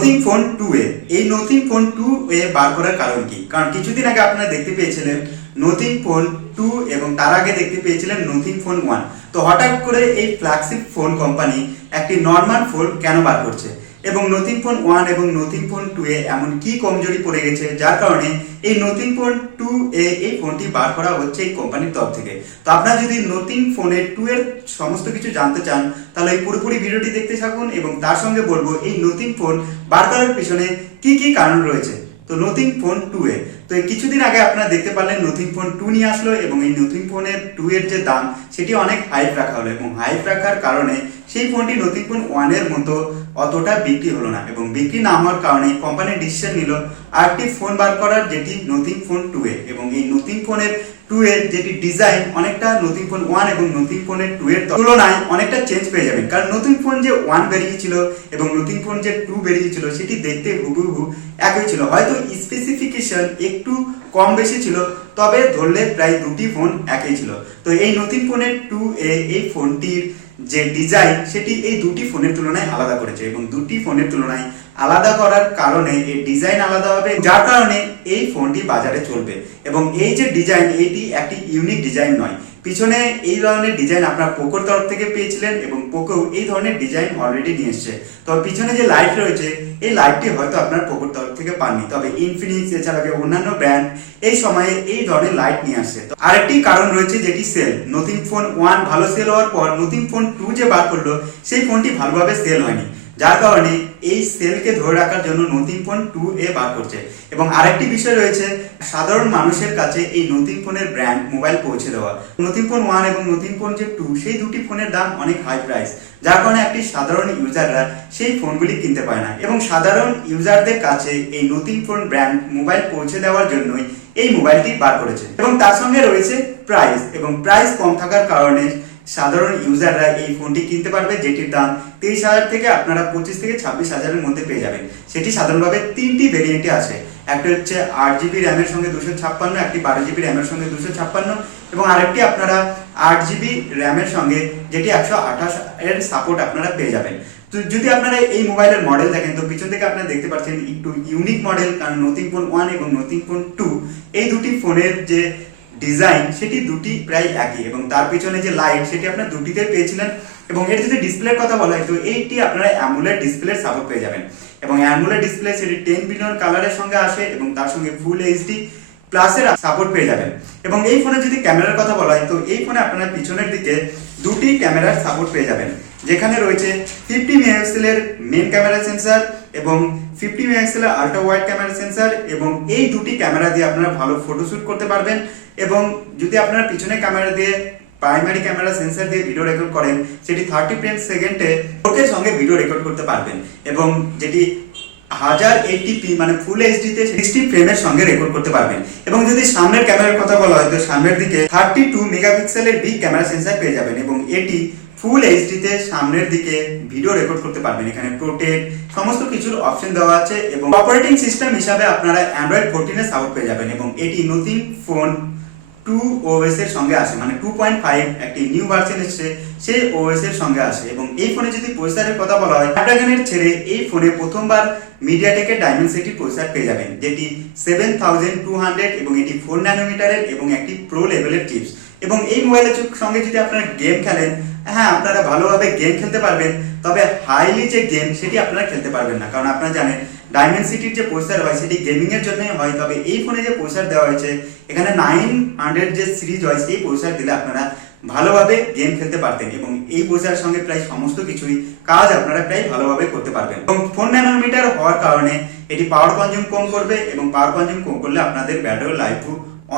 Nothing phone two এ এই nothing phone two এ বার করার কারণ কি? কারণ কিছুদিন আগে আপনারা দেখতে পেয়েছিলেন নথিং ফোন টু এবং তার আগে দেখতে পেয়েছিলেন নথিং ফোন ওয়ান তো হঠাৎ করে এই ফ্ল্যাগশিপ ফোন কোম্পানি একটি নর্মাল ফোন কেন বার করছে? এবং নথিং ফোন ওয়ান এবং নথিং ফোন টু এ এমন কি কমজোরি পড়ে গেছে? যার কারণে এই নথিং ফোন টু এ এই ফোনটি বার করা হচ্ছে এই কোম্পানির তরফ থেকে। তো আপনারা যদি নথিং ফোনের টু এর সমস্ত কিছু জানতে চান, তাহলে এই পুরোপুরি ভিডিওটি দেখতে থাকুন এবং তার সঙ্গে বলব, এই নথিং ফোন বার করার পিছনে কি কি কারণ রয়েছে? তো নথিং ফোন টু এ তো কিছুদিন আগে আপনারা দেখতে পারলেন নতুন ফোন টু নিয়ে আসলো এবং এই নতুন ফোনের টু এর যে দাম, সেটি অনেক হাইপ রাখা হলো এবং হাইপ রাখার কারণে সেই ফোনটি নতুন ফোন ওয়ানের মতো অতটা বিক্রি হলো না এবং বিক্রি না হওয়ার কারণে কোম্পানি ডিসিশন নিল আরেকটি ফোন বার করার, যেটি নতুন ফোন টু এ এবং এই নতুন ফোনের টু এর যেটি ডিজাইন অনেকটা নতুন ফোন ওয়ান এবং নতুন ফোনের টু এর তুলনায় অনেকটা চেঞ্জ পেয়ে যাবেন। কারণ নতুন ফোন যে ওয়ান বেরিয়েছিল এবং নতুন ফোন যে টু বেরিয়েছিল সেটি দেখতে হুবহু একই ছিল। হয়তো স্পেসিফিকেশন একটু কম বেশি ছিল, তবে ধরলে প্রায় দুটি ফোন একই ছিল। তো এই নতুন ফোনের টু এ এই ফোনটির যে ডিজাইন সেটি এই দুটি ফোনের তুলনায় আলাদা করেছে এবং দুটি ফোনের তুলনায় আলাদা করার কারণে এই ডিজাইন আলাদা হবে, যার কারণে এই ফোনটি বাজারে চলবে। এবং এই যে ডিজাইন এটি একটি ইউনিক ডিজাইন নয় পিছনে এই ধরনের ডিজাইন আপনারা পোকোর তরফ থেকে পেয়েছিলেন এবং পোকো এই ধরনের ডিজাইন অলরেডি নিয়ে এসছে। তবে পিছনে যে লাইট রয়েছে, এই লাইটটি হয়তো আপনার পোকোর তরফ থেকে পাননি। তবে ইনফিনিক্স এছাড়া অন্যান্য ব্র্যান্ড এই সময়ে এই ধরনের লাইট নিয়ে আসছে তো আরেকটি কারণ রয়েছে যেটি সেল নতুন ফোন ওয়ান ভালো সেল হওয়ার পর, নতুন ফোন টু যে বার করল, সেই ফোনটি ভালোভাবে সেল হয়নি। যার কারণে এই সেলকে ধরে রাখার জন্য নতুন ফোন টু এ বার করছে। এবং আরেকটি বিষয় রয়েছে, সাধারণ মানুষের কাছে এই নতুন ফোনের ব্র্যান্ড মোবাইল পৌঁছে দেওয়া। নতুন ফোন ওয়ান এবং নতুন ফোন যে টু সেই দুটি ফোনের দাম অনেক হাই প্রাইস যার কারণে একটি সাধারণ ইউজাররা সেই ফোনগুলি কিনতে পারে না। এবং সাধারণ ইউজারদের কাছে এই নতুন ফোন ব্র্যান্ড মোবাইল পৌঁছে দেওয়ার জন্যই এই মোবাইলটি বার করেছে। এবং তার সঙ্গে রয়েছে প্রাইস এবং প্রাইস কম থাকার কারণে সাধারণ ইউজাররা এই ফোনটি কিনতে পারবে, যেটির দাম তেইশ হাজার থেকে আপনারা পঁচিশ থেকে ছাব্বিশ হাজারের মধ্যে পেয়ে যাবেন। সেটি সাধারণভাবে তিনটি ভেরিয়েন্টে আছে। একটা হচ্ছে আট জিবি র্যামের সঙ্গে দুশো ছাপ্পান্ন, একটি বারো জিবি র্যামের সঙ্গে দুশো ছাপ্পান্ন, এবং আরেকটি আপনারা আট জিবি র্যামের সঙ্গে, যেটি একশো আঠাশ এর সাপোর্ট আপনারা পেয়ে যাবেন। তো যদি আপনারা এই মোবাইলের মডেল দেখেন, তো পিছন থেকে আপনারা দেখতে পাচ্ছেন একটু ইউনিক মডেল কারণ নতুন ফোন ওয়ান এবং নতুন ফোন টু এই দুটি ফোনের যে ডিজাইন সেটি দুটি প্রায় একই এবং তার পিছনে যে লাইট সেটি আপনার দুটিতে পেয়েছিলেন এবং এর যদি ডিসপ্লের কথা বলা হয়, তো এইটি আপনারা অ্যামুলেট ডিসপ্লের সাপোর্ট পেয়ে যাবেন। এবং অ্যামুলেট ডিসপ্লে সেটি টেন বিলিয়ন কালারের সঙ্গে আসে এবং তার সঙ্গে ফুল এইচডি প্লাসের সাপোর্ট পেয়ে যাবেন। এবং এই ফোনে যদি ক্যামেরার কথা বলা হয়, তো এই ফোনে আপনারা পিছনের দিকে দুটি ক্যামেরার সাপোর্ট পেয়ে যাবেন। যেখানে রয়েছে ফিফটি মেগাপিক্সেলের মেন ক্যামেরা সেন্সার এবং ফিফটি মেগাপিক্সেলের আল্ট্রা ওয়াইড ক্যামেরা সেন্সার এবং এই দুটি ক্যামেরা দিয়ে আপনারা ভালো ফটোশ্যুট করতে পারবেন। এবং যদি আপনারা পিছনে ক্যামেরা দিয়ে প্রাইমারি ক্যামেরা সেন্সার দিয়ে ভিডিও রেকর্ড করেন, সেটি থার্টি ফ্রেম সেকেন্ডে ওকে সঙ্গে ভিডিও রেকর্ড করতে পারবেন। এবং যেটি হাজার এইটিপি মানে ফুল এইচডিতে সিক্সটি ফ্রেমের সঙ্গে রেকর্ড করতে পারবেন। এবং যদি সামনের ক্যামেরার কথা বলা হয়, তো সামনের দিকে থার্টি টু মেগাপিক্সেলের বিগ ক্যামেরা সেন্সার পেয়ে যাবেন এবং এটি ফুল এইচডিতে সামনের দিকে ভিডিও রেকর্ড করতে পারবেন। এখানে প্রোটেক্ট সমস্ত কিছুর অপশন দেওয়া আছে এবং অপারেটিং সিস্টেম হিসাবে আপনারা অ্যান্ড্রয়েড ফোরটিনের সাপোর্ট পেয়ে যাবেন এবং এটি নতুন ফোন টু ওএস এর সঙ্গে আসে মানে টু পয়েন্ট ফাইভ একটি নিউ ভার্সন এসছে, সেই ওএস এর সঙ্গে আসে। এবং এই ফোনে যদি প্রসেসরের কথা বলা হয় স্ন্যাপড্রাগনের ছেড়ে এই ফোনে প্রথমবার মিডিয়াটেকের ডায়মেনসিটি প্রসেসর পেয়ে যাবেন, যেটি সেভেন থাউজেন্ড টু হান্ড্রেড এবং এটি ফোর ন্যানোমিটারের এবং একটি প্রো লেভেলের চিপস এবং এই মোবাইলের সঙ্গে যদি আপনারা গেম খেলেন হ্যাঁ আপনারা ভালোভাবে গেম খেলতে পারবেন। তবে হাইলি যে গেম সেটি আপনারা খেলতে পারবেন না। কারণ আপনারা জানেন ডায়মন্ড সিটির যে প্রসেসর হয়, সেটি গেমিং এর জন্যই হয়। তবে এই ফোনে যে প্রসেসর দেওয়া হয়েছে, এখানে নাইন হান্ড্রেড যে সিরিজ হয়, সেই প্রসেসর দিলে আপনারা ভালোভাবে গেম খেলতে পারতেন এবং এই প্রসেসরের সঙ্গে প্রায় সমস্ত কিছুই কাজ আপনারা প্রায় ভালোভাবে করতে পারবেন। এবং ফোর ন্যানোমিটার হওয়ার কারণে এটি পাওয়ার কনজিউম কম করবে এবং পাওয়ার কনজিউম কম করলে আপনাদের ব্যাটারি লাইফ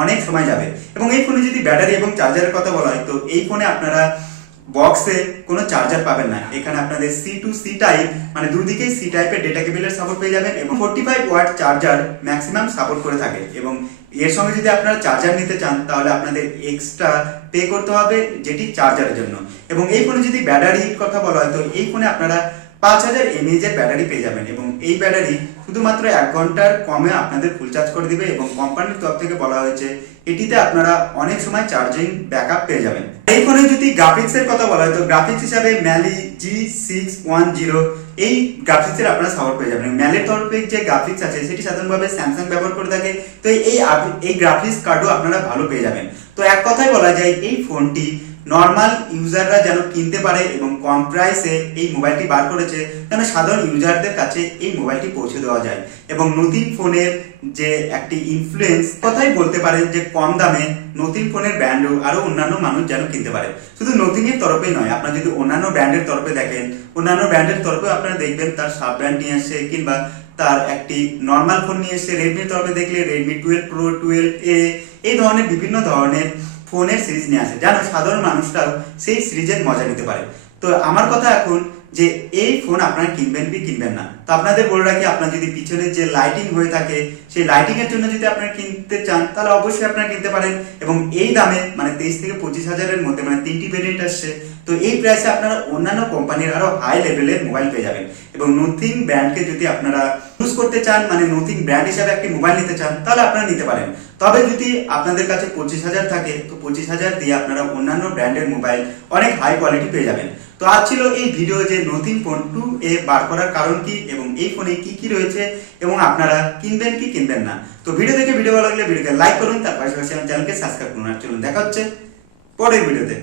অনেক সময় যাবে। এবং এই ফোনে যদি ব্যাটারি এবং চার্জারের কথা বলা হয়, তো এই ফোনে আপনারা বক্সে কোনো চার্জার পাবেন না। এখানে আপনাদের সি টু সি টাইপ মানে দুদিকেই সি টাইপের ডেটা কেবিলের সাপোর্ট পেয়ে যাবেন এবং forty five watt charger maximum support করে থাকে। এবং এর সঙ্গে যদি আপনারা চার্জার নিতে চান, তাহলে আপনাদের এক্সট্রা পে করতে হবে যেটি চার্জারের জন্য। এবং এই ফোনে যদি ব্যাটারির কথা বলা হয়, তো এই ফোনে আপনারা পাঁচ হাজার এমএএইচ এর ব্যাটারি পেয়ে যাবেন এবং এই ব্যাটারি শুধুমাত্র এক ঘণ্টার কমে আপনাদের ফুল চার্জ করে দিবে এবং কোম্পানির তরফ থেকে বলা হয়েছে এটিতে আপনারা অনেক সময় চার্জিং ব্যাকআপ পেয়ে যাবেন। এই ফোনে যদি গ্রাফিক্স এর কথা বলা হয়, তো গ্রাফিক্স হিসাবে Mali G six one zero এই গ্রাফিক্স এর আপনারা সাপোর্ট পেয়ে যাবেন। ম্যালের তরফে যে গ্রাফিক্স আছে, সেটি সাধারণভাবে স্যামসাং ব্যবহার করে থাকে। তো এই এই গ্রাফিক্স কার্ডও আপনারা ভালো পেয়ে যাবেন। তো এক কথাই বলা যায়, এই ফোনটি নর্মাল ইউজাররা যেন কিনতে পারে এবং কম প্রাইসে এই মোবাইলটি বার করেছে, যেন সাধারণ ইউজারদের কাছে এই মোবাইলটি পৌঁছে দেওয়া যায়। এবং নতুন ফোনের যে একটি ইনফ্লুয়েন্স কথাই বলতে পারেন যে কম দামে নতুন ফোনের ব্র্যান্ডও আরও অন্যান্য মানুষ যেন কিনতে পারে। শুধু নতুনের তরফে নয়, আপনারা যদি অন্যান্য ব্র্যান্ডের তরফে দেখেন, অন্যান্য ব্র্যান্ডের তরফেও আপনারা দেখবেন তার সাব ব্র্যান্ড নিয়ে আসছে কিংবা তার একটি নর্মাল ফোন নিয়ে এসছে রেডমির তরফে দেখলে Redmi twelve pro twelve A এই ধরনের বিভিন্ন ধরনের ফোনের সিরিজ নিয়ে আসে যেন সাধারণ মানুষরাও সেই সিরিজের মজা নিতে পারে। তো আমার কথা এখন যে এই ফোন আপনারা কিনবেন কি কিনবেন না। তো আপনাদের বলে রাখি, আপনার যদি পিছনে যে লাইটিং হয়ে থাকে, সেই লাইটিং এর জন্য যদি আপনারা কিনতে চান, তাহলে অবশ্যই আপনারা কিনতে পারেন। এবং এই দামে মানে তেইশ থেকে পঁচিশ হাজারের মধ্যে মানে তিনটি ভেরিয়েন্ট আসছে তো এই প্রাইসে আপনারা অন্যান্য কোম্পানির আরও হাই লেভেলের মোবাইল পেয়ে যাবেন। এবং নথিং ব্র্যান্ডকে যদি আপনারা ইউজ করতে চান মানে নথিং ব্র্যান্ড হিসাবে একটি মোবাইল নিতে চান, তাহলে আপনারা নিতে পারেন। তবে যদি আপনাদের কাছে পঁচিশ হাজার থাকে, তো পঁচিশ হাজার দিয়ে আপনারা অন্যান্য ব্র্যান্ডের মোবাইল অনেক হাই কোয়ালিটি পেয়ে যাবেন। তো আজ ছিল এই ভিডিও যে নতুন ফোন টু এ বার করার কারণ কি, এবং এই ফোনে কি কি রয়েছে, এবং আপনারা কিনবেন কি কিনবেন না। তো ভিডিও দেখে ভিডিও ভালো লাগলে ভিডিওকে লাইক করুন, তার পাশাপাশি আমার চ্যানেলকে সাবস্ক্রাইব করুন। আর চলুন, দেখা হচ্ছে পরের ভিডিওতে